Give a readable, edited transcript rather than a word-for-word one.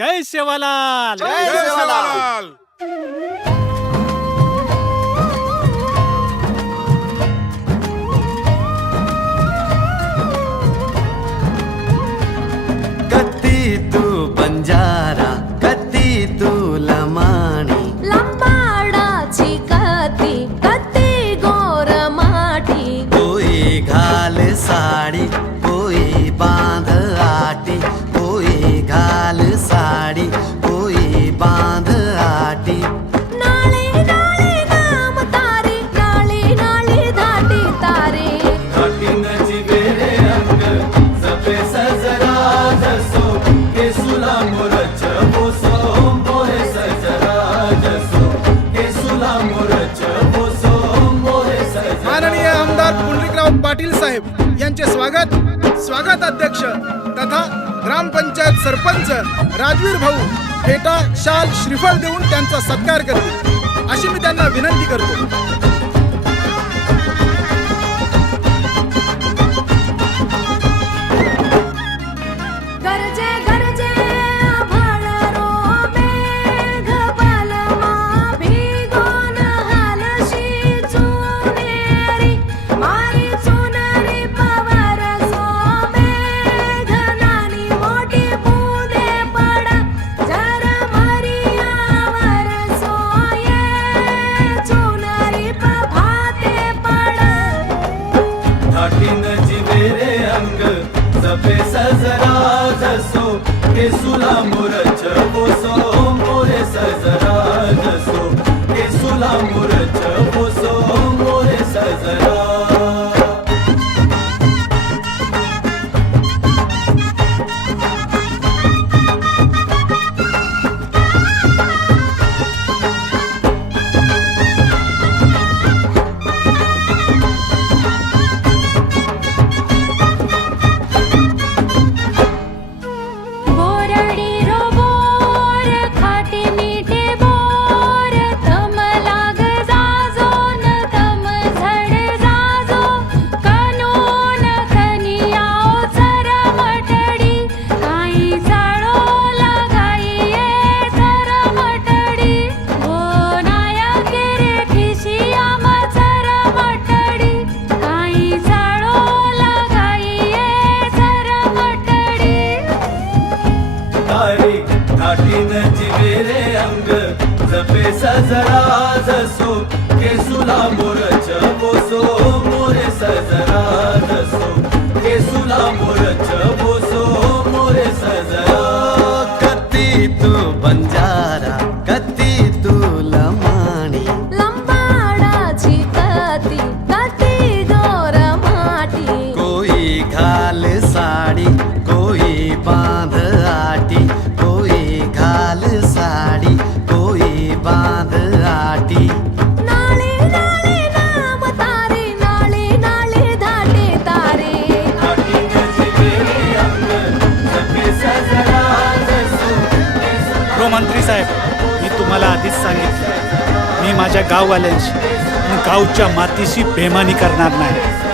जय सेवालाल. जय सेवालाल. कत्ती तू बंजारा कत्ती तू लमाणी लंबाडाची कत्ती कत्ती गोर माठी कोई घाल साडी कोई बांध आटी कोई घाल साडी कोई बांध आटी नाळे नाळे नाम तारे नाळे नाळे धाटी तारे घाटीनची वेरे अंग जपे सजरा जसो केसुला मोरच बोसो मोरे सजरा जसो केसुला मोरच बोसो मोरे सजरा. माननीय आमदार पुंडलिकराव पाटील साहेब यांचे स्वागत अध्यक्ष तथा ग्रामपंचायत सरपंच राजवीर भाऊ फेटा शाल श्रीफळ देऊन त्यांचा सत्कार करतील अशी मी त्यांना विनंती करतो. गरजे गरजे आभाळ रोबे घबलमा भिगोन हालशी चुनेरी मारी चुनरी पवर सोबे घनानी मोठी बुदे पडा जर मरियावर सोये चुनरी भाते पडा घाटीन जिवेरे अंग जपे सजरा जसो केसुला मोरच बोसो मोरे सजरा जसो केसुला मोरच बोसो मोरे सजरा. बोरडी रो बोर खाटी मीठे बोर तम लाग जाजो न तम झड जाजो कनून कनियाओ चर मटडी काही चाळो लगाई ये चर मटडी ओ नायक रे खिशिया मचर मटडी काही चाळो लगाई ये चर मटडी तारीख घाटीन जिवेरे अंग जपे सजरा जसो केसुला मोरच बोसो मोरे सजरा जसो केसुला मोरच बोसो मोरे सजरा. कत्ती तू बंजारा कत्ती तू लमाणी लंबाडाची कत्ती कत्ती गोर माटी कोई घाल साडी कोई बांध आटी कोई घाल साडी कोई बांध आटी नाळे नाळे नाम तारे नाळे नाळे धाटे तारे गृहमंत्री साहेब, मी तुम्हाला आधीच सांगितलं, मी माझ्या गाववाल्यांशी आणि गावच्या मातीशी बेमानी करणार नाही.